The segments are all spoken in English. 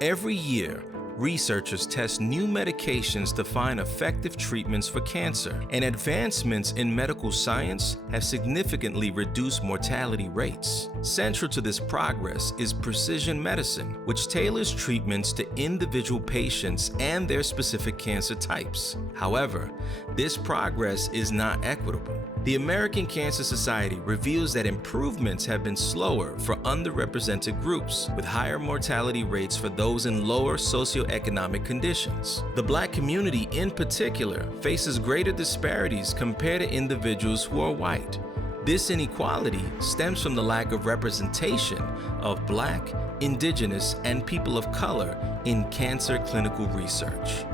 Every year, researchers test new medications to find effective treatments for cancer, and advancements in medical science have significantly reduced mortality rates. Central to this progress is precision medicine, which tailors treatments to individual patients and their specific cancer types. However, this progress is not equitable. The American Cancer Society reveals that improvements have been slower for underrepresented groups, with higher mortality rates for those in lower socioeconomic conditions. The Black community in particular faces greater disparities compared to individuals who are white. This inequality stems from the lack of representation of Black, Indigenous, and people of color in cancer clinical research.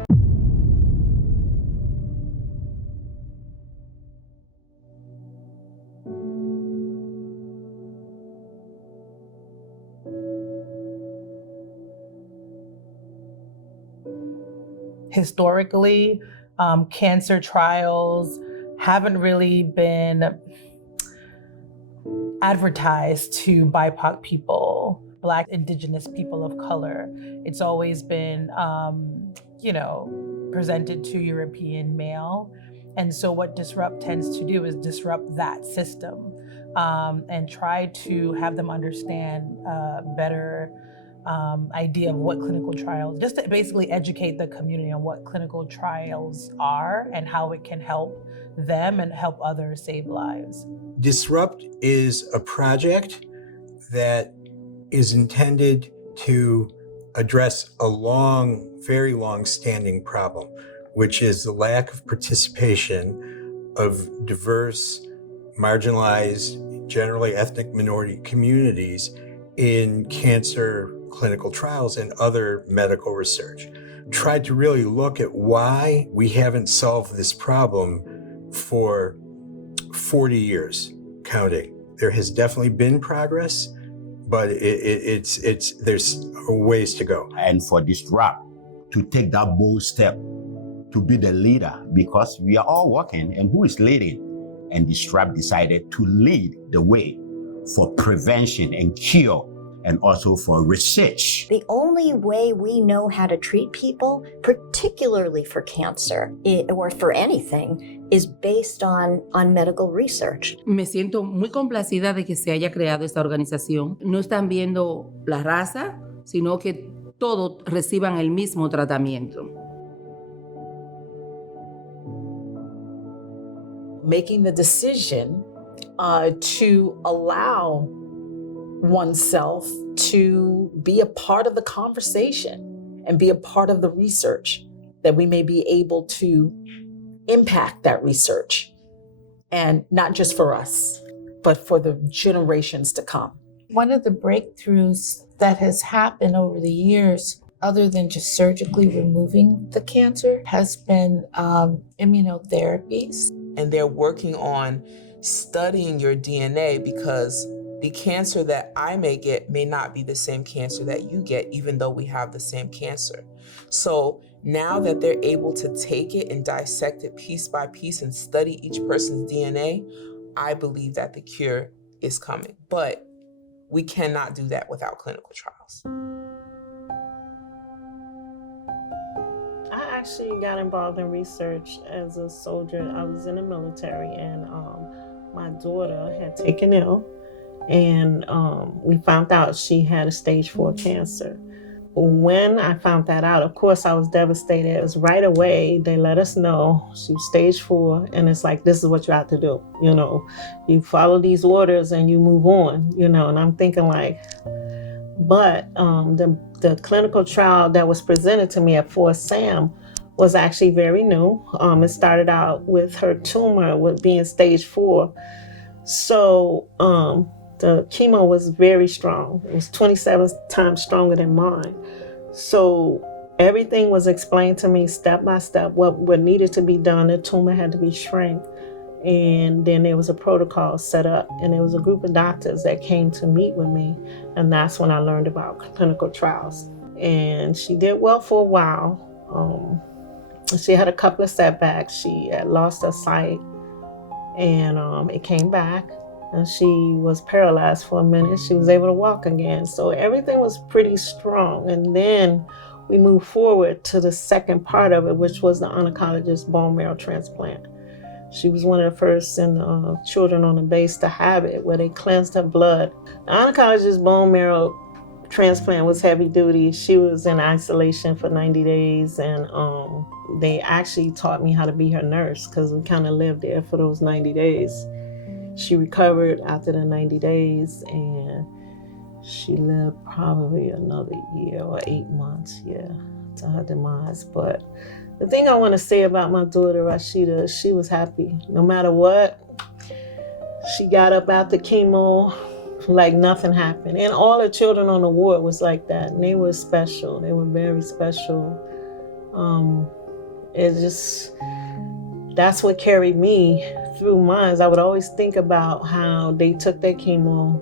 Historically, cancer trials haven't really been advertised to BIPOC people, Black, Indigenous people of color. It's always been, presented to European male. And so what Disrupt tends to do is disrupt that system and try to have them understand better idea of what clinical trials, just to basically educate the community on what clinical trials are and how it can help them and help others save lives. Disrupt is a project that is intended to address a very long-standing problem, which is the lack of participation of diverse, marginalized, generally ethnic minority communities in cancer clinical trials and other medical research. Tried to really look at why we haven't solved this problem for 40 years, counting. There has definitely been progress, but there's a ways to go. And for Disrupt to take that bold step to be the leader, because we are all working, and who is leading? And Disrupt decided to lead the way for prevention and cure, and also for research. The only way we know how to treat people, particularly for cancer or for anything, is based on medical research. Me siento muy complacida de que se haya creado esta organización. No están viendo la raza, sino que todos reciban el mismo tratamiento. Making the decision to allow oneself to be a part of the conversation and be a part of the research, that we may be able to impact that research, and not just for us, but for the generations to come. One of the breakthroughs that has happened over the years, other than just surgically removing the cancer, has been immunotherapies. And they're working on studying your DNA, because the cancer that I may get may not be the same cancer that you get, even though we have the same cancer. So now that they're able to take it and dissect it piece by piece and study each person's DNA, I believe that the cure is coming. But we cannot do that without clinical trials. I actually got involved in research as a soldier. I was in the military, and my daughter had taken ill. And we found out she had a stage 4 cancer. When I found that out, of course, I was devastated. It was right away. They let us know she was stage 4, and it's like, this is what you have to do. You follow these orders and you move on, and I'm thinking like, but the clinical trial that was presented to me at Fort Sam was actually very new. It started out with her tumor with being stage 4. So, the chemo was very strong. It was 27 times stronger than mine. So everything was explained to me step by step, what needed to be done. The tumor had to be shrank. And then there was a protocol set up, and there was a group of doctors that came to meet with me. And that's when I learned about clinical trials. And she did well for a while. She had a couple of setbacks. She had lost her sight, and it came back. and she was paralyzed for a minute. She was able to walk again. So everything was pretty strong. And then we moved forward to the second part of it, which was the oncologist bone marrow transplant. She was one of the first children on the base to have it, where they cleansed her blood. The oncologist bone marrow transplant was heavy duty. She was in isolation for 90 days, and they actually taught me how to be her nurse because we kind of lived there for those 90 days. She recovered after the 90 days, and she lived probably another year or 8 months, to her demise. But the thing I want to say about my daughter, Rashida, she was happy. No matter what, she got up after chemo like nothing happened. And all the children on the ward was like that. And they were special. They were very special. That's what carried me through mine. I would always think about how they took their chemo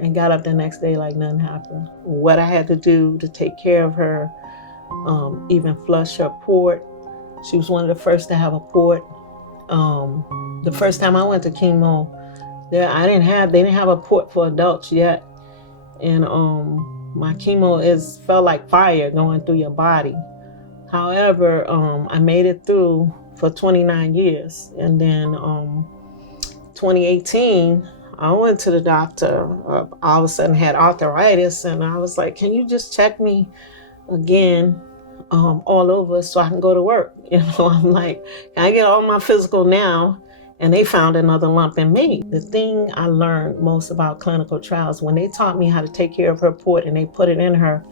and got up the next day like nothing happened. What I had to do to take care of her, even flush her port. She was one of the first to have a port. The first time I went to chemo, they didn't have a port for adults yet. And my chemo felt like fire going through your body. However, I made it through for 29 years. And then 2018, I went to the doctor. All of a sudden had arthritis, and I was like, can you just check me again all over so I can go to work? I'm like, can I get all my physical now? And they found another lump in me. The thing I learned most about clinical trials, when they taught me how to take care of her port and they put it in her,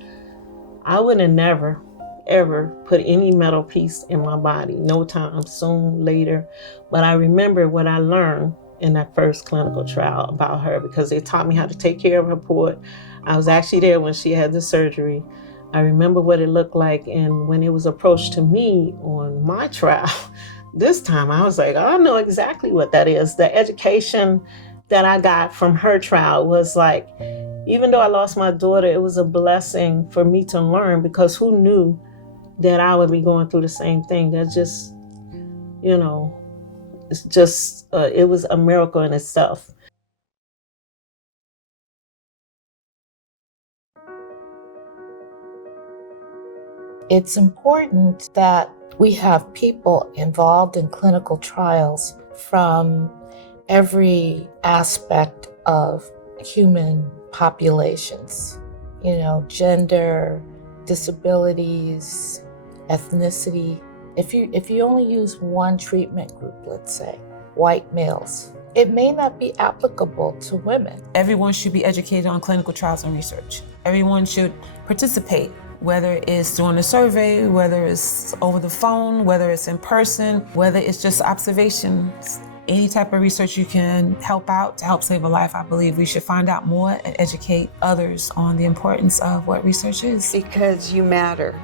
I would have never, ever put any metal piece in my body. No time soon, later. But I remember what I learned in that first clinical trial about her, because they taught me how to take care of her port. I was actually there when she had the surgery. I remember what it looked like. And when it was approached to me on my trial, this time I was like, I know exactly what that is. The education that I got from her trial was like, even though I lost my daughter, it was a blessing for me to learn, because who knew that I would be going through the same thing? That just, it's just, it was a miracle in itself. It's important that we have people involved in clinical trials from every aspect of human populations, gender, disabilities, ethnicity. If you only use one treatment group, let's say, white males, it may not be applicable to women. Everyone should be educated on clinical trials and research. Everyone should participate, whether it's doing a survey, whether it's over the phone, whether it's in person, whether it's just observations. Any type of research you can help out to help save a life, I believe we should find out more and educate others on the importance of what research is. Because you matter.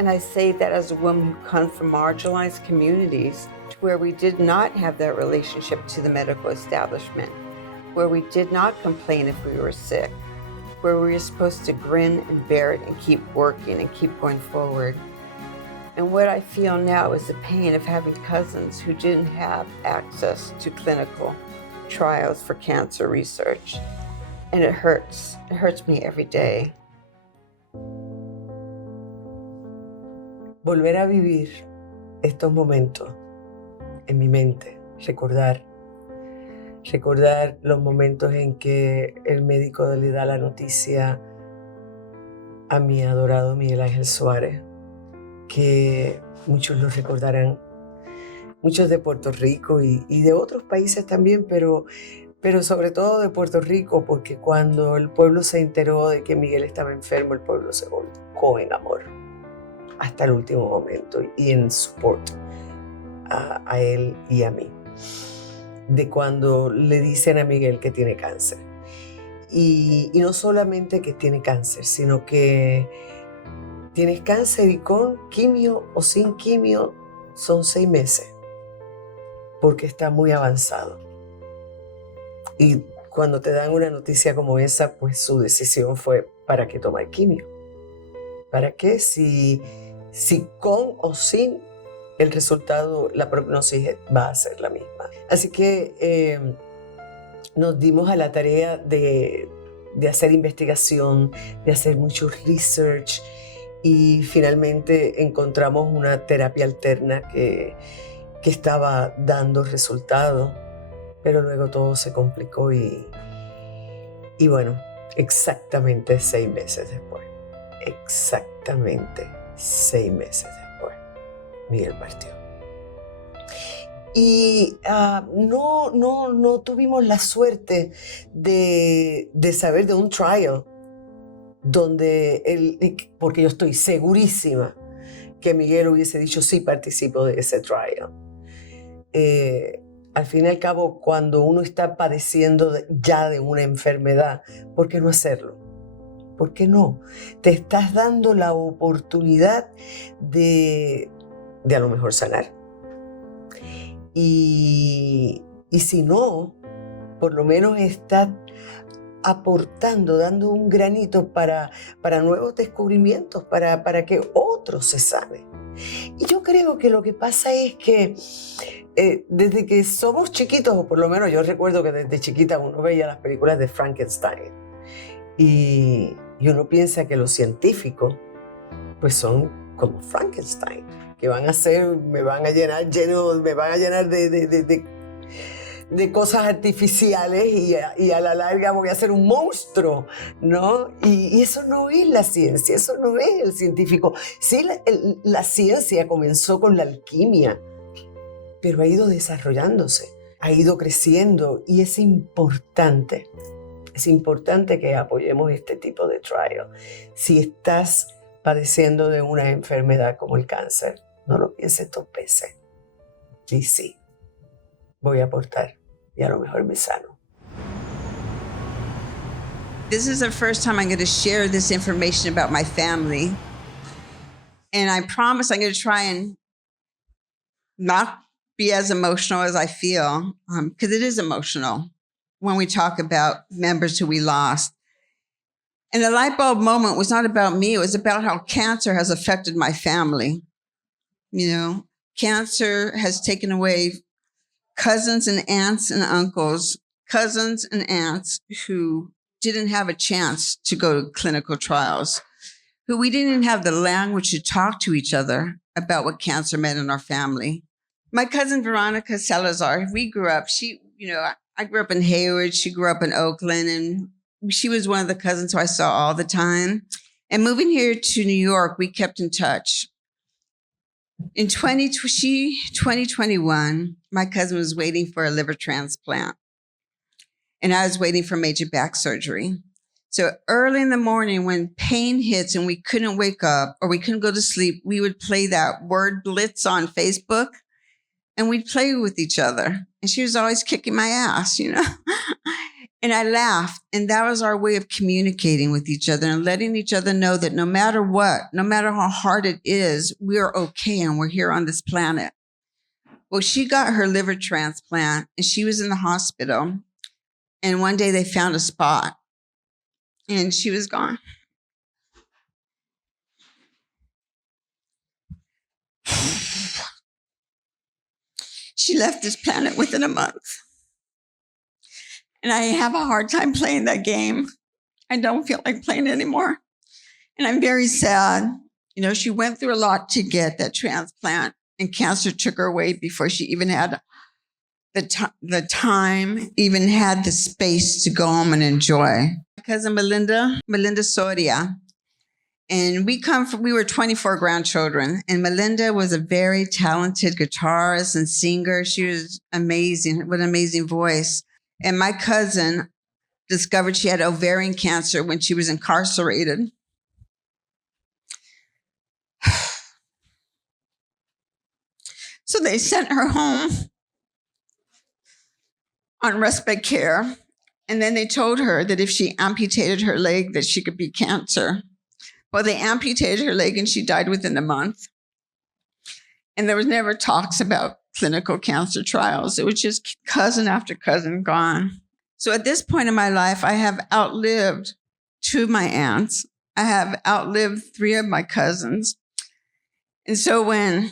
And I say that as a woman who comes from marginalized communities to where we did not have that relationship to the medical establishment, where we did not complain if we were sick, where we were supposed to grin and bear it and keep working and keep going forward. And what I feel now is the pain of having cousins who didn't have access to clinical trials for cancer research. And it hurts. It hurts me every day. Volver a vivir estos momentos en mi mente, recordar los momentos en que el médico le da la noticia a mi adorado Miguel Ángel Suárez, que muchos lo recordarán, muchos de Puerto Rico y de otros países también, pero sobre todo de Puerto Rico, porque cuando el pueblo se enteró de que Miguel estaba enfermo, el pueblo se volcó en amor hasta el último momento y en support a él y a mí, de cuando le dicen a Miguel que tiene cáncer. Y no solamente que tiene cáncer, sino que tienes cáncer y con quimio o sin quimio son 6 meses, porque está muy avanzado. Y cuando te dan una noticia como esa, pues su decisión fue, ¿para qué tomar quimio? ¿Para qué? Si con o sin el resultado, la prognosis va a ser la misma. Así que nos dimos a la tarea de hacer investigación, de hacer mucho research y finalmente encontramos una terapia alterna que estaba dando resultados, pero luego todo se complicó y bueno, exactamente 6 meses después, Miguel partió. Y no tuvimos la suerte de saber de un trial porque yo estoy segurísima que Miguel hubiese dicho sí, participo de ese trial. Al fin y al cabo, cuando uno está padeciendo ya de una enfermedad, ¿por qué no hacerlo? ¿Por qué no? Te estás dando la oportunidad de a lo mejor sanar. Y si no, por lo menos estás aportando, dando un granito para nuevos descubrimientos, para que otros se sanen. Y yo creo que lo que pasa es que desde que somos chiquitos, o por lo menos yo recuerdo que desde chiquita uno veía las películas de Frankenstein y uno piensa que los científicos pues son como Frankenstein, que me van a llenar de cosas artificiales y a la larga voy a ser un monstruo, ¿no? Y eso no es la ciencia, eso no es el científico. Sí, la ciencia comenzó con la alquimia, pero ha ido desarrollándose, ha ido creciendo y es importante que apoyemos este tipo de trial. Si estás padeciendo de una enfermedad como el cáncer, no lo pienses 2 veces. Y sí, voy a aportar y a lo mejor me sano. This is the first time I'm going to share this information about my family. And I promise I'm going to try and not be as emotional as I feel, because it is emotional when we talk about members who we lost. And the light bulb moment was not about me. It was about how cancer has affected my family. You know, cancer has taken away cousins and aunts and uncles, cousins and aunts who didn't have a chance to go to clinical trials, who we didn't have the language to talk to each other about what cancer meant in our family. My cousin Veronica Salazar, we grew up, I grew up in Hayward, she grew up in Oakland, and she was one of the cousins who I saw all the time. And moving here to New York, we kept in touch. In 2021, my cousin was waiting for a liver transplant, and I was waiting for major back surgery. So early in the morning when pain hits and we couldn't wake up or we couldn't go to sleep, we would play that word blitz on Facebook and we'd play with each other. And she was always kicking my ass, And I laughed. And that was our way of communicating with each other and letting each other know that no matter what, no matter how hard it is, we're okay and we're here on this planet. Well, she got her liver transplant and she was in the hospital. And one day they found a spot and she was gone. She left this planet within a month. And I have a hard time playing that game. I don't feel like playing it anymore. And I'm very sad. She went through a lot to get that transplant, and cancer took her away before she even had the time, even had the space to go home and enjoy. My cousin Melinda Soria. And we were 24 grandchildren, and Melinda was a very talented guitarist and singer. She was amazing, what an amazing voice. And my cousin discovered she had ovarian cancer when she was incarcerated. So they sent her home on respite care. And then they told her that if she amputated her leg, that she could be cancer. Well, they amputated her leg and she died within a month. And there was never talks about clinical cancer trials. It was just cousin after cousin gone. So at this point in my life, I have outlived 2 of my aunts. I have outlived 3 of my cousins. And so when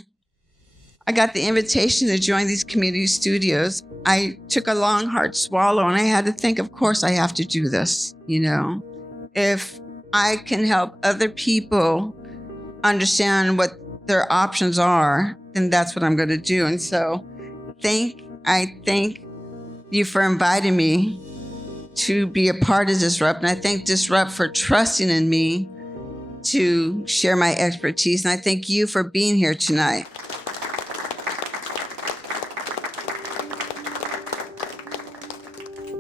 I got the invitation to join these community studios, I took a long, hard swallow and I had to think, of course, I have to do this. If I can help other people understand what their options are, then that's what I'm going to do. And so I thank you for inviting me to be a part of Disrupt. And I thank Disrupt for trusting in me to share my expertise. And I thank you for being here tonight.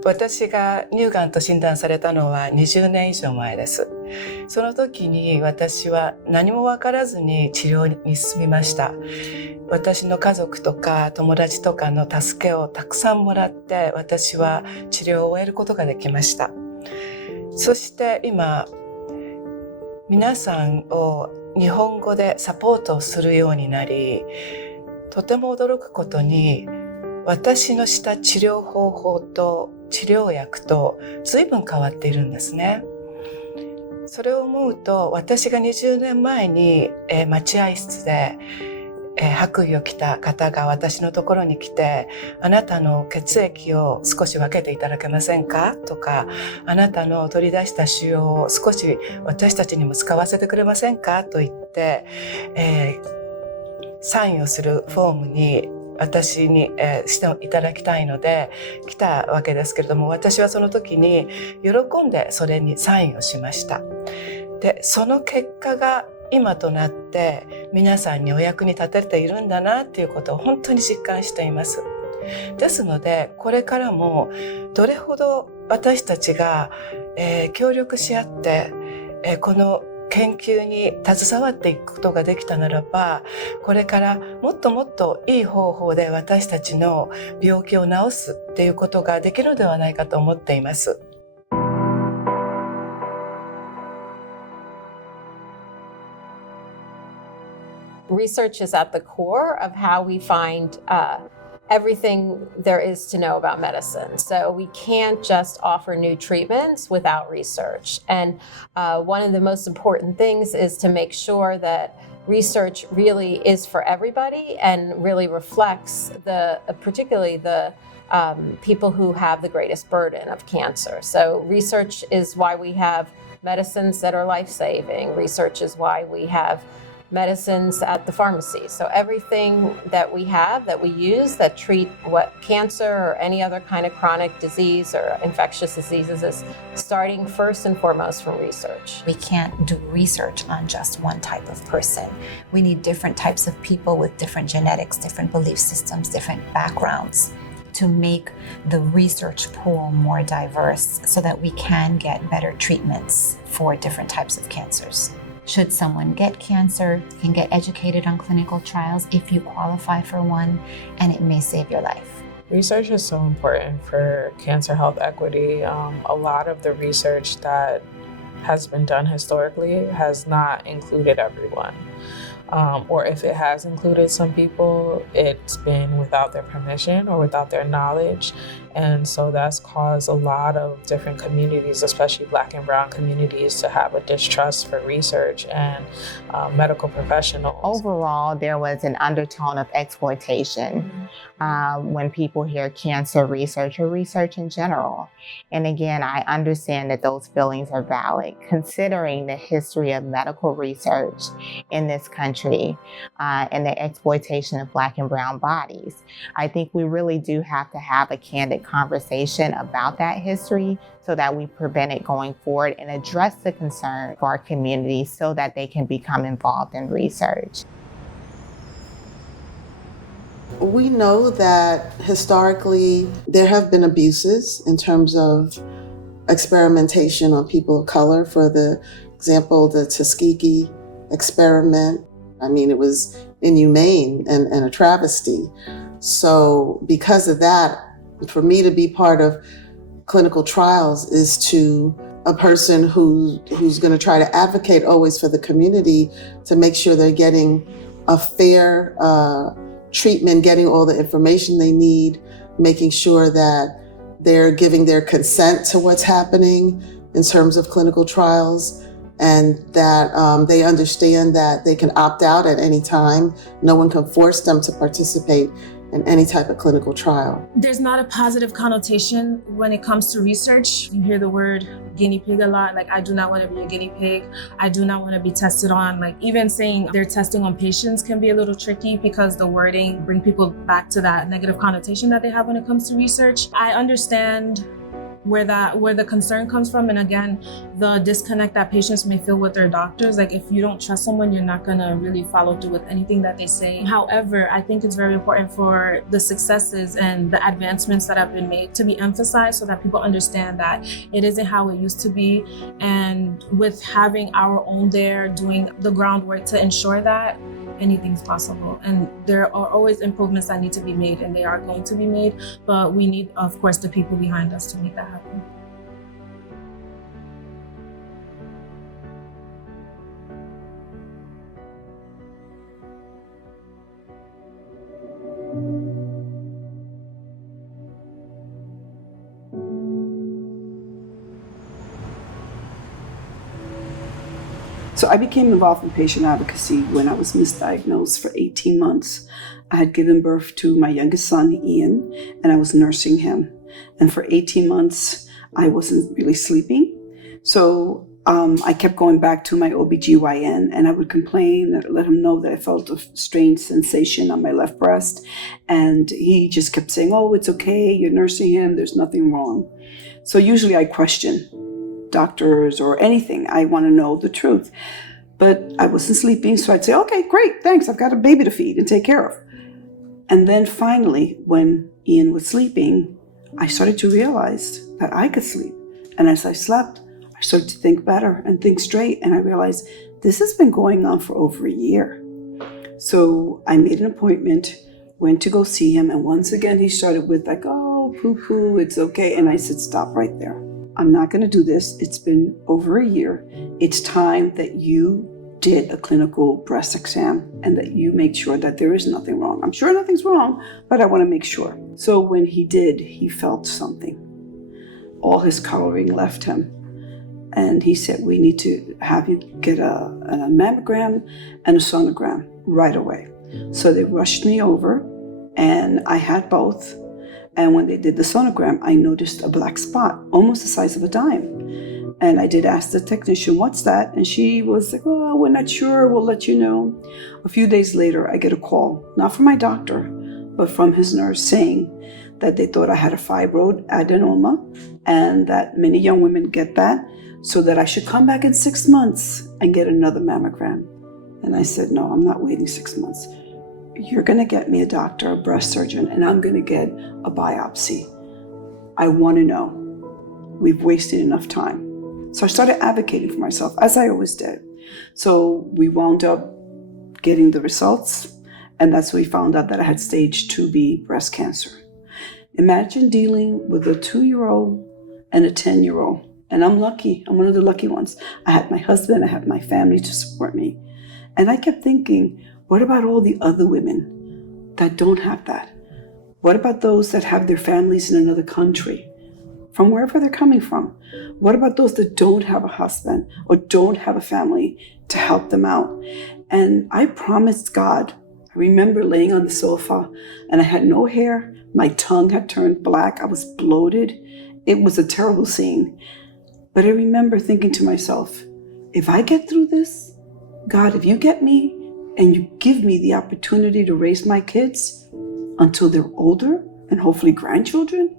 私が乳がんと診断されたのは20年以上前です。その時に私は何も分からずに治療に進みました。私の家族とか友達とかの助けをたくさんもらって私は治療を終えることができました。そして今皆さんを日本語でサポートをするようになり、とても驚くことに私のした治療方法と治療薬と随分変わっているんですね。それを思うと私が20年前に待合室で白衣を着た方が私のところに来て、あなたの血液を少し分けていただけませんかとか、あなたの取り出した腫瘍を少し私たちにも使わせてくれませんかと言って、サインをするフォームに私に、していただきたいので来たわけですけれども、私はその時に喜んでそれにサインをしました。で、その結果が今となって皆さんにお役に立てているんだなっていうことを本当に実感しています。ですのでこれからもどれほど私たちが、協力し合って、この研究に携わっていくことができたならば、これからもっともっといい方法で私たちの病気を治すっていうことができるのではないかと思っています。Research is at the core of how we find everything there is to know about medicine. So we can't just offer new treatments without research. And one of the most important things is to make sure that research really is for everybody and really reflects particularly the people who have the greatest burden of cancer. So research is why we have medicines that are life-saving. Research is why we have medicines at the pharmacy. So everything that we have, that we use, that treat cancer or any other kind of chronic disease or infectious diseases is starting first and foremost from research. We can't do research on just one type of person. We need different types of people with different genetics, different belief systems, different backgrounds to make the research pool more diverse so that we can get better treatments for different types of cancers. Should someone get cancer, you can get educated on clinical trials if you qualify for one, and it may save your life. Research is so important for cancer health equity. A lot of the research that has been done historically has not included everyone. Or if it has included some people, it's been without their permission or without their knowledge. And so that's caused a lot of different communities, especially Black and Brown communities, to have a distrust for research and medical professionals. Overall, there was an undertone of exploitation when people hear cancer research or research in general. And again, I understand that those feelings are valid, considering the history of medical research in this country and the exploitation of Black and Brown bodies. I think we really do have to have a candid conversation about that history so that we prevent it going forward and address the concern for our community so that they can become involved in research. We know that historically there have been abuses in terms of experimentation on people of color. For the example, the Tuskegee experiment, I mean, it was inhumane and a travesty. So because of that, for me to be part of clinical trials is to a person who's going to try to advocate always for the community to make sure they're getting a fair treatment, getting all the information they need, making sure that they're giving their consent to what's happening in terms of clinical trials, and that they understand that they can opt out at any time. No one can force them to participate in any type of clinical trial. There's not a positive connotation when it comes to research. You hear the word guinea pig a lot. Like, I do not want to be a guinea pig. I do not want to be tested on. Like, even saying they're testing on patients can be a little tricky because the wording bring people back to that negative connotation that they have when it comes to research. I understand where the concern comes from, and again, the disconnect that patients may feel with their doctors. Like, if you don't trust someone, you're not gonna really follow through with anything that they say. However, I think it's very important for the successes and the advancements that have been made to be emphasized so that people understand that it isn't how it used to be. And with having our own there doing the groundwork to ensure that, anything's possible. And there are always improvements that need to be made, and they are going to be made, but we need, of course, the people behind us to make that happen. So I became involved in patient advocacy when I was misdiagnosed for 18 months. I had given birth to my youngest son, Ian, and I was nursing him. And for 18 months, I wasn't really sleeping. So I kept going back to my OBGYN, and I would complain, let him know that I felt a strange sensation on my left breast. And he just kept saying, oh, it's okay, you're nursing him, there's nothing wrong. So usually I question doctors or anything. I want to know the truth. But I wasn't sleeping, so I'd say, okay, great, thanks, I've got a baby to feed and take care of. And then finally, when Ian was sleeping, I started to realize that I could sleep. And as I slept, I started to think better and think straight. And I realized this has been going on for over a year. So I made an appointment, went to go see him. And once again, he started with like, oh, poo-poo, it's okay. And I said, stop right there. I'm not going to do this. It's been over a year. It's time that you did a clinical breast exam and that you make sure that there is nothing wrong. I'm sure nothing's wrong, but I want to make sure. So when he did, he felt something. All his coloring left him. And he said, we need to have you get a mammogram and a sonogram right away. So they rushed me over, and I had both. And when they did the sonogram, I noticed a black spot, almost the size of a dime. And I did ask the technician, what's that? And she was like, oh, we're not sure, we'll let you know. A few days later, I get a call, not from my doctor, but from his nurse saying that they thought I had a fibroid adenoma and that many young women get that, so that I should come back in 6 months and get another mammogram. And I said, no, I'm not waiting 6 months. You're going to get me a doctor, a breast surgeon, and I'm going to get a biopsy. I want to know. We've wasted enough time. So I started advocating for myself, as I always did. So we wound up getting the results, and that's when we found out that I had stage 2B breast cancer. Imagine dealing with a 2-year-old and a 10-year-old. And I'm lucky. I'm one of the lucky ones. I had my husband, I had my family to support me. And I kept thinking, what about all the other women that don't have that? What about those that have their families in another country, from wherever they're coming from? What about those that don't have a husband or don't have a family to help them out? And I promised God, I remember laying on the sofa and I had no hair. My tongue had turned black. I was bloated. It was a terrible scene. But I remember thinking to myself, if I get through this, God, if you get me, and you give me the opportunity to raise my kids until they're older and hopefully grandchildren,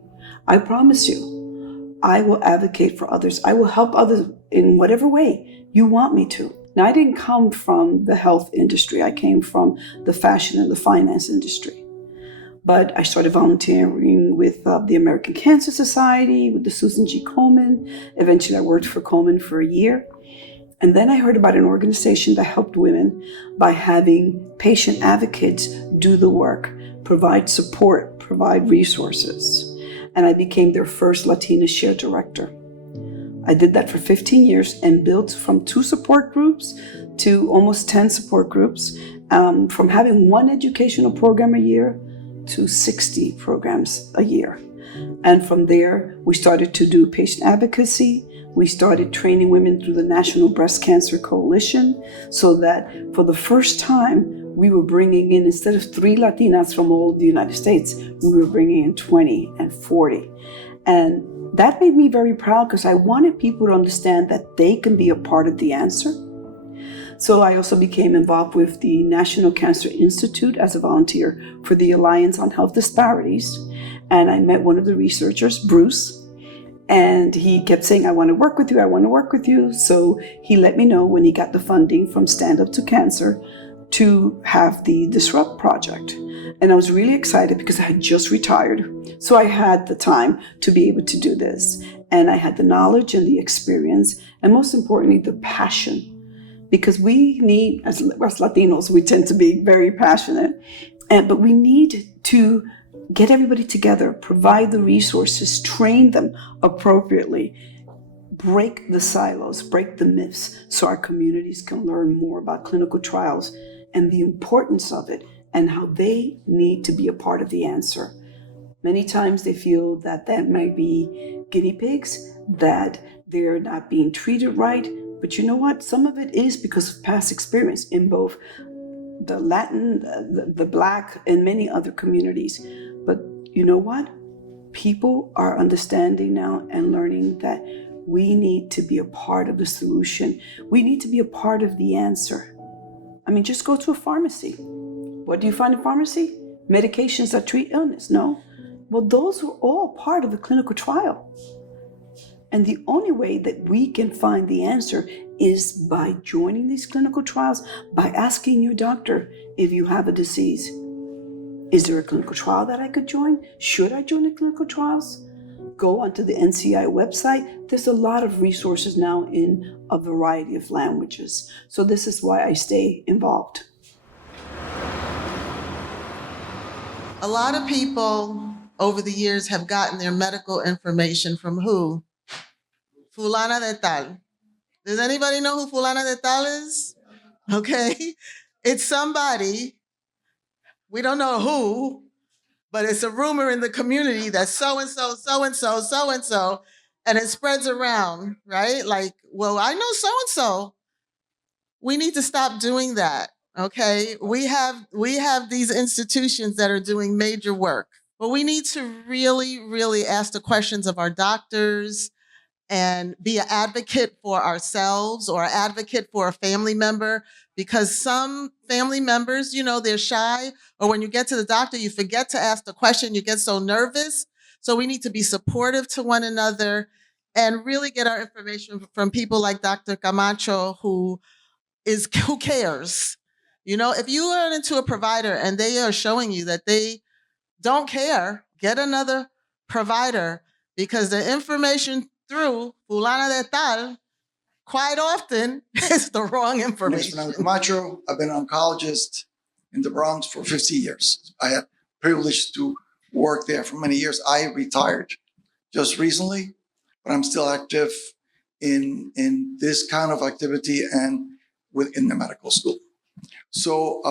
I promise you, I will advocate for others. I will help others in whatever way you want me to. Now, I didn't come from the health industry. I came from the fashion and the finance industry. But I started volunteering with the American Cancer Society, with the Susan G. Komen. Eventually, I worked for Komen for a year. And then I heard about an organization that helped women by having patient advocates do the work, provide support, provide resources. And I became their first Latina share director. I did that for 15 years and built from 2 support groups to almost 10 support groups, from having 1 educational program a year to 60 programs a year. And from there, we started to do patient advocacy, We started training women through the National Breast Cancer Coalition so that for the first time, we were bringing in, instead of 3 Latinas from all of the United States, we were bringing in 20 and 40. And that made me very proud because I wanted people to understand that they can be a part of the answer. So I also became involved with the National Cancer Institute as a volunteer for the Alliance on Health Disparities. And I met one of the researchers, Bruce, and he kept saying, I want to work with you, I want to work with you. So he let me know when he got the funding from Stand Up to Cancer to have the Disrupt project. And I was really excited because I had just retired. So I had the time to be able to do this. And I had the knowledge and the experience, and most importantly, the passion. Because we need, as Latinos, we tend to be very passionate, but we need to get everybody together, provide the resources, train them appropriately, break the silos, break the myths, so our communities can learn more about clinical trials and the importance of it and how they need to be a part of the answer. Many times they feel that might be guinea pigs, that they're not being treated right. But you know what? Some of it is because of past experience in both the Latin, the Black, and many other communities. But you know what? People are understanding now and learning that we need to be a part of the solution. We need to be a part of the answer. I mean, just go to a pharmacy. What do you find in pharmacy? Medications that treat illness, no? Well, those are all part of the clinical trial. And the only way that we can find the answer is by joining these clinical trials, by asking your doctor if you have a disease. Is there a clinical trial that I could join? Should I join the clinical trials? Go onto the NCI website. There's a lot of resources now in a variety of languages. So this is why I stay involved. A lot of people over the years have gotten their medical information from who? Fulana de tal. Does anybody know who Fulana de tal is? Okay. It's somebody, we don't know who, but it's a rumor in the community that so-and-so, so-and-so, so-and-so, and it spreads around, right? Like, well, I know so-and-so. We need to stop doing that, okay? We have these institutions that are doing major work, but we need to really, really ask the questions of our doctors and be an advocate for ourselves or an advocate for a family member, because some family members, you know, they're shy, or when you get to the doctor, you forget to ask the question, you get so nervous. So we need to be supportive to one another and really get our information from people like Dr. Camacho, who cares. You know, if you run into a provider and they are showing you that they don't care, get another provider, because the information through Fulana de Tal quite often is the wrong information. My name is Camacho. I've been an oncologist in the Bronx for 50 years. I had privilege to work there for many years. I retired just recently, but I'm still active in this kind of activity and within the medical school. So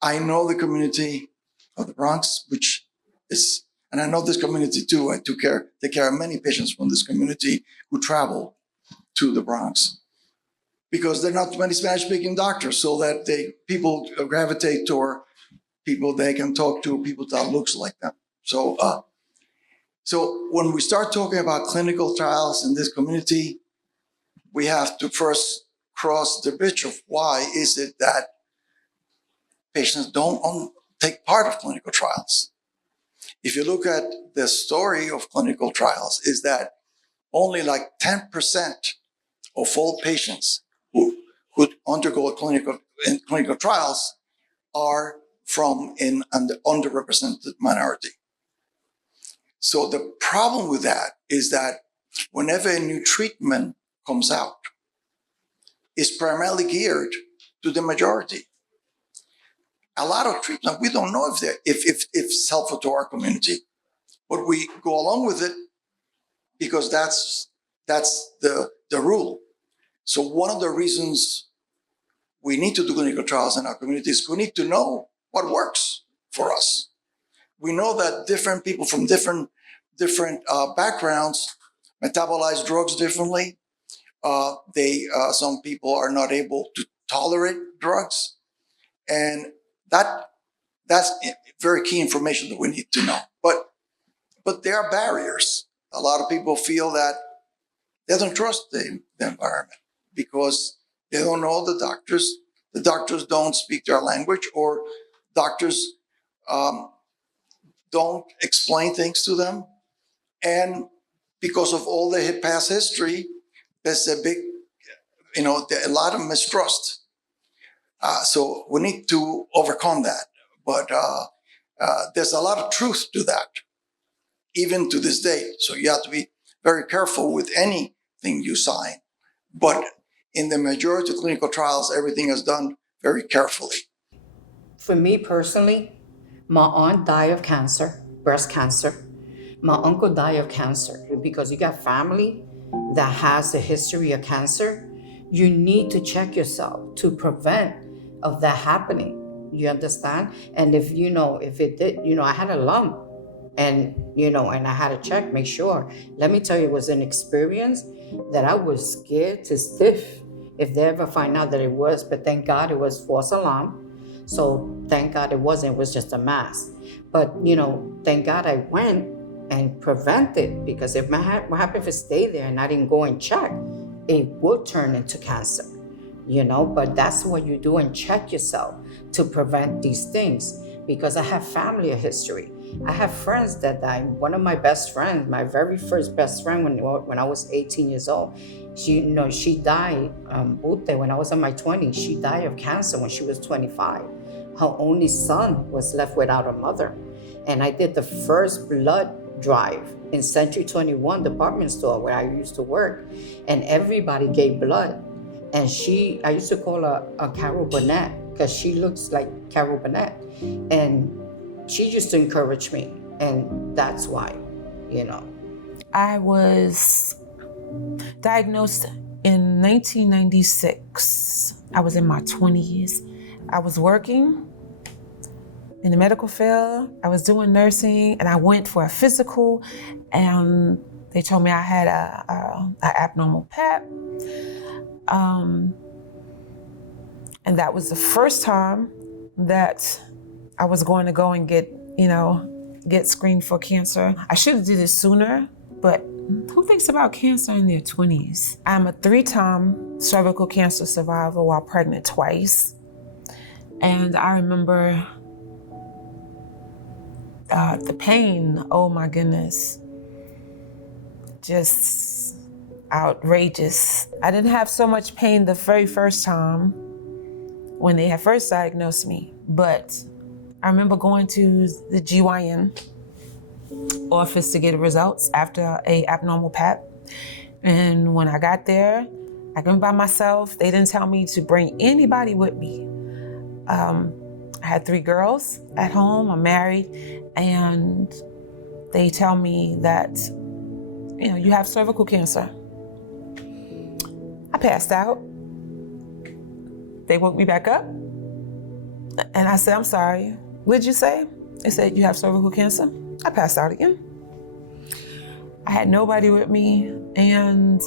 I know the community of the Bronx, which is, and I know this community too. I take care of many patients from this community who travel to the Bronx because there are not many Spanish-speaking doctors, so that people gravitate toward people they can talk to, people that looks like them. So when we start talking about clinical trials in this community, we have to first cross the bridge of why is it that patients don't take part of clinical trials. If you look at the story of clinical trials, is that only like 10% of all patients who undergo clinical trials are from an underrepresented minority. So the problem with that is that whenever a new treatment comes out, it's primarily geared to the majority. A lot of treatment, we don't know if it's helpful to our community, but we go along with it because that's the rule. So one of the reasons we need to do clinical trials in our communities, we need to know what works for us. We know that different people from different backgrounds metabolize drugs differently. Some people are not able to tolerate drugs, and that's very key information that we need to know. But there are barriers. A lot of people feel that they don't trust the environment because they don't know the doctors. The doctors don't speak their language, or doctors don't explain things to them. And because of all the past history, there's a big, a lot of mistrust. So we need to overcome that. But there's a lot of truth to that, even to this day. So you have to be very careful with anything you sign. But in the majority of clinical trials, everything is done very carefully. For me personally, my aunt died of cancer, breast cancer. My uncle died of cancer. Because you got family that has a history of cancer, you need to check yourself to prevent of that happening. You understand? And if it did, I had a lump, and I had to check, make sure. Let me tell you, it was an experience that I was scared to stiff if they ever find out that it was, but thank God it was false alarm. So thank God it wasn't, it was just a mass. But, thank God I went and prevented, because what happened if it stayed there and I didn't go and check, it would turn into cancer, but that's what you do, and check yourself to prevent these things, because I have family history. I have friends that died. One of my best friends, my very first best friend when I was 18 years old, she died, when I was in my 20s. She died of cancer when she was 25. Her only son was left without a mother. And I did the first blood drive in Century 21 department store where I used to work, and everybody gave blood. And I used to call her Carol Burnett, because she looks like Carol Burnett. And she used to encourage me, and that's why, I was diagnosed in 1996. I was in my 20s. I was working in the medical field. I was doing nursing, and I went for a physical, and they told me I had a abnormal PEP. And that was the first time that I was going to go and get screened for cancer. I should have did it sooner, but who thinks about cancer in their 20s? I'm a 3-time cervical cancer survivor while pregnant twice. And I remember the pain, oh my goodness, just outrageous. I didn't have so much pain the very first time when they had first diagnosed me, but I remember going to the GYN office to get results after a abnormal PEP. And when I got there, I went by myself. They didn't tell me to bring anybody with me. I had 3 girls at home, I'm married, and they tell me that, you have cervical cancer. I passed out. They woke me back up, and I said, I'm sorry, what did you say? They said, you have cervical cancer. I passed out again. I had nobody with me, and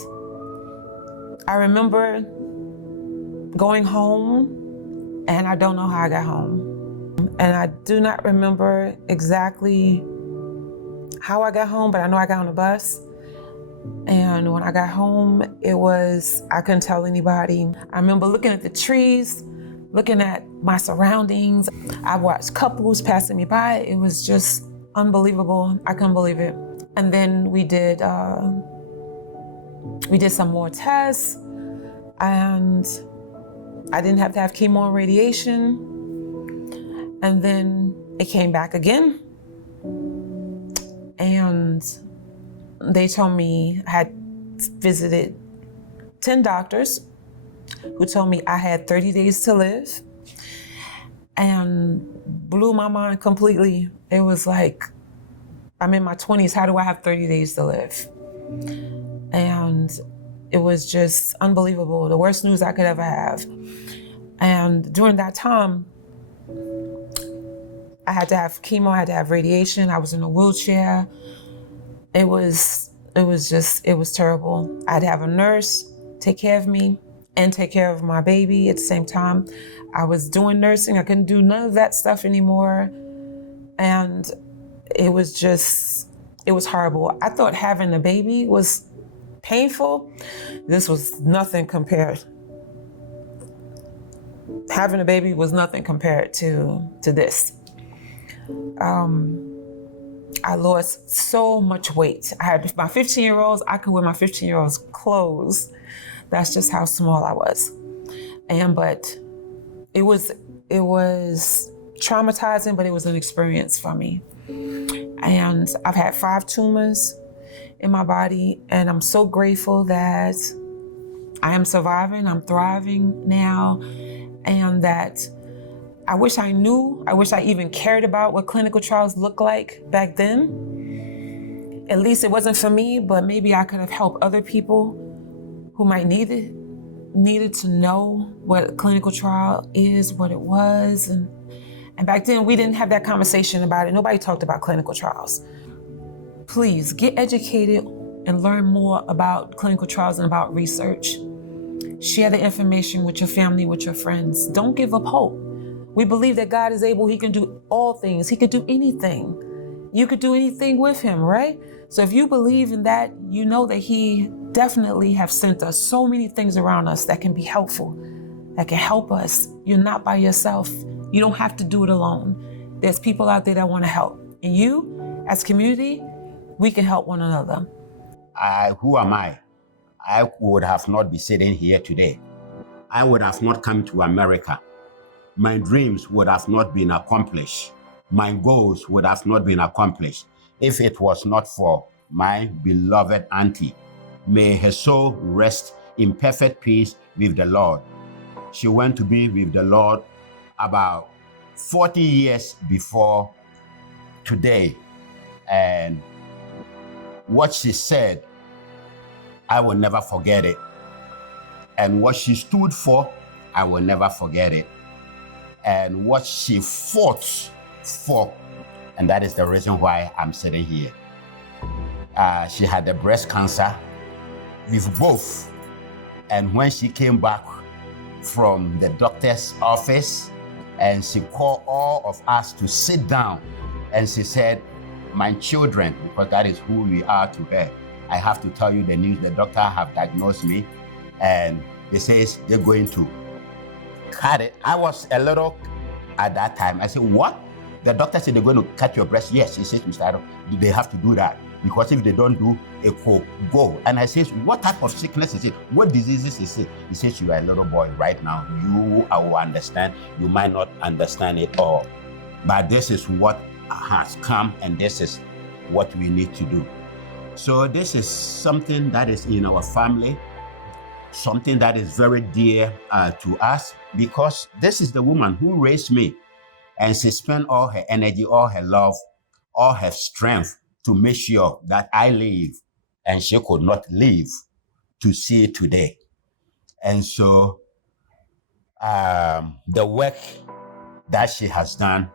I remember going home, and I don't know how I got home. And I do not remember exactly how I got home, but I know I got on the bus. And when I got home, I couldn't tell anybody. I remember looking at the trees, looking at my surroundings. I watched couples passing me by. It was just unbelievable. I couldn't believe it. And then we did some more tests, and I didn't have to have chemo and radiation. And then it came back again. And they told me I had visited 10 doctors who told me I had 30 days to live, and blew my mind completely. It was like, I'm in my 20s, how do I have 30 days to live? And it was just unbelievable, the worst news I could ever have. And during that time, I had to have chemo, I had to have radiation, I was in a wheelchair. It was It was terrible. I'd have a nurse take care of me and take care of my baby at the same time. I was doing nursing. I couldn't do none of that stuff anymore. And it was horrible. I thought having a baby was painful. This was nothing compared. Having a baby was nothing compared to this. I lost so much weight. I had my 15-year-olds, I could wear my 15-year-olds' clothes. That's just how small I was. But it was traumatizing, but it was an experience for me. And I've had 5 tumors in my body, and I'm so grateful that I am surviving, I'm thriving now, and that I wish I even cared about what clinical trials looked like back then. At least it wasn't for me, but maybe I could have helped other people who might needed to know what a clinical trial is, what it was. And back then we didn't have that conversation about it. Nobody talked about clinical trials. Please get educated and learn more about clinical trials and about research. Share the information with your family, with your friends. Don't give up hope. We believe that God is able, He can do all things. He could do anything. You could do anything with Him, right? So if you believe in that, you know that He definitely have sent us so many things around us that can be helpful, that can help us. You're not by yourself. You don't have to do it alone. There's people out there that want to help. And you, as community, we can help one another. Who am I? I would have not been sitting here today. I would have not come to America. My dreams would have not been accomplished. My goals would have not been accomplished if it was not for my beloved auntie. May her soul rest in perfect peace with the Lord. She went to be with the Lord about 40 years before today. And what she said, I will never forget it. And what she stood for, I will never forget it. And what she fought for, and that is the reason why I'm sitting here. She had the breast cancer with both. And when she came back from the doctor's office, and she called all of us to sit down, and she said, my children, because that is who we are to her, I have to tell you the news. The doctor have diagnosed me, and they says they're going to cut it. I was a little at that time. I said, what? The doctor said they're going to cut your breast. Yes, he says, Mr. Adam, they have to do that, because if they don't do, it will go. And I says, what type of sickness is it? What diseases is it? He says, you are a little boy right now. I will understand. You might not understand it all, but this is what has come, and this is what we need to do. So this is something that is in our family, something that is very dear to us, because this is the woman who raised me, and she spent all her energy, all her love, all her strength to make sure that I live, and she could not live to see it today. And so the work that she has done,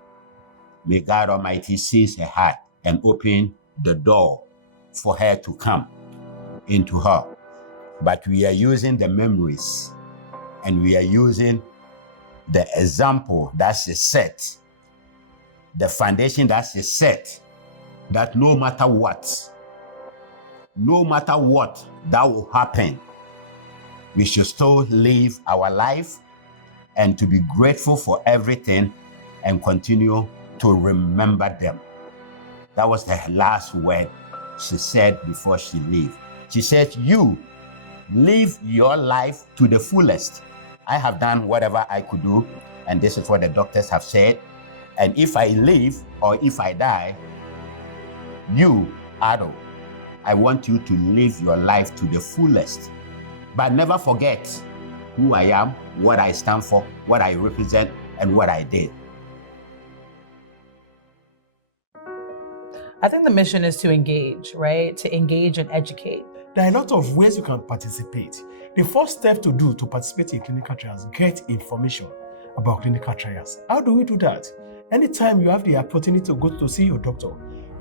may God Almighty seize her heart and open the door for her to come into her. But we are using the memories, and we are using the example that she set, the foundation that she set, that no matter what that will happen, we should still live our life and to be grateful for everything and continue to remember them. That was the last word she said before she left. She said, you live your life to the fullest. I have done whatever I could do, and this is what the doctors have said. And if I live or if I die, you, Ado, I want you to live your life to the fullest. But never forget who I am, what I stand for, what I represent, and what I did. I think the mission is to engage, right? To engage and educate. There are a lot of ways you can participate. The first step to do to participate in clinical trials, get information about clinical trials. How do we do that? Anytime you have the opportunity to go to see your doctor,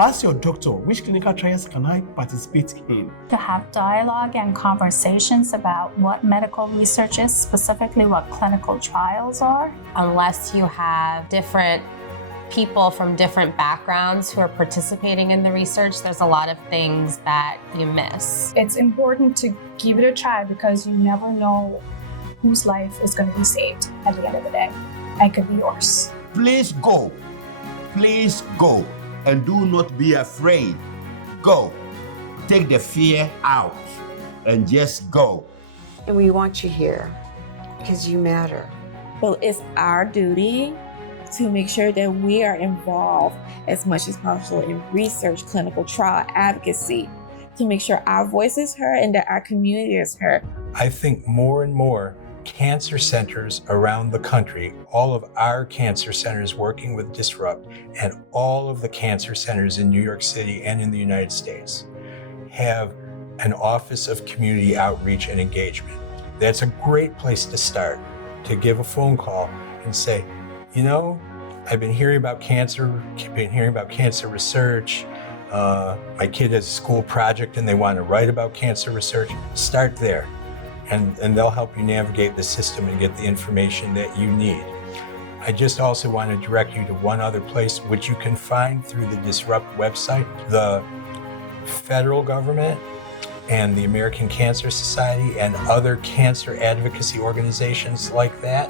Ask your doctor, which clinical trials can I participate in? To have dialogue and conversations about what medical research is, specifically what clinical trials are. Unless you have different people from different backgrounds who are participating in the research, there's a lot of things that you miss. It's important to give it a try because you never know whose life is going to be saved at the end of the day. It could be yours. Please go. Please go. And do not be afraid. Go. Take the fear out and just go. And we want you here because you matter. Well, it's our duty to make sure that we are involved as much as possible in research, clinical trial advocacy, to make sure our voice is heard and that our community is heard. I think more and more cancer centers around the country, all of our cancer centers working with Disrupt, and all of the cancer centers in New York City and in the United States have an Office of Community Outreach and Engagement. That's a great place to start, to give a phone call and say, you know, I've been hearing about cancer research. My kid has a school project and they want to write about cancer research. Start there. And they'll help you navigate the system and get the information that you need. I just also want to direct you to one other place, which you can find through the Disrupt website. The federal government and the American Cancer Society and other cancer advocacy organizations like that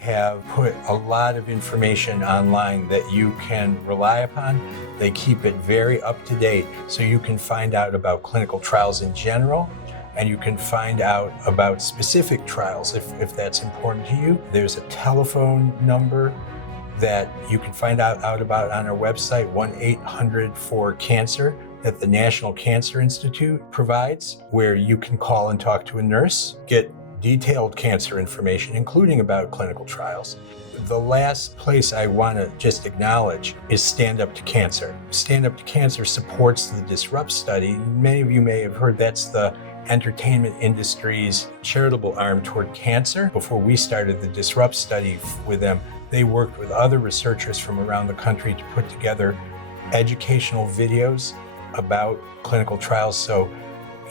have put a lot of information online that you can rely upon. They keep it very up to date, so you can find out about clinical trials in general, and you can find out about specific trials if that's important to you. There's a telephone number that you can find out about on our website, 1-800-4-CANCER, that the National Cancer Institute provides, where you can call and talk to a nurse, get detailed cancer information, including about clinical trials. The last place I want to just acknowledge is Stand Up to Cancer. Stand Up to Cancer supports the Disrupt study. Many of you may have heard that's the entertainment industry's charitable arm toward cancer. Before we started the Disrupt study with them, they worked with other researchers from around the country to put together educational videos about clinical trials, so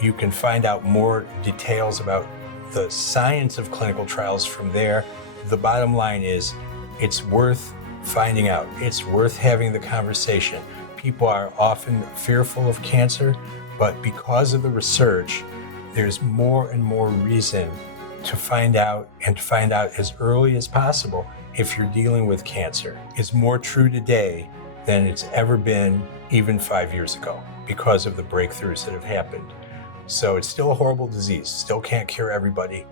you can find out more details about the science of clinical trials from there. The bottom line is, it's worth finding out. It's worth having the conversation. People are often fearful of cancer, but because of the research, there's more and more reason to find out, and to find out as early as possible if you're dealing with cancer. It's more true today than it's ever been even 5 years ago because of the breakthroughs that have happened. So it's still a horrible disease, still can't cure everybody,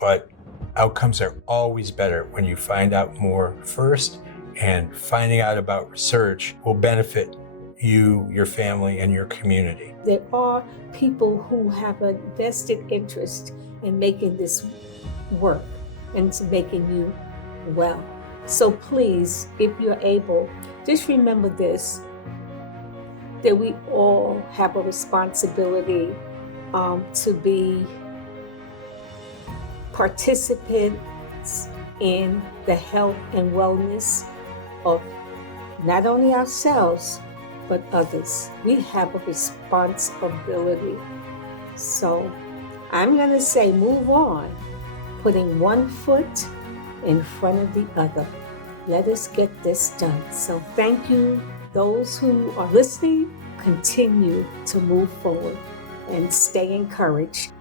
but outcomes are always better when you find out more first, and finding out about research will benefit you, your family, and your community. There are people who have a vested interest in making this work and to making you well. So please, if you're able, just remember this, that we all have a responsibility to be participants in the health and wellness of not only ourselves, but others. We have a responsibility. So I'm going to say move on, putting one foot in front of the other. Let us get this done. So thank you, those who are listening. Continue to move forward and stay encouraged.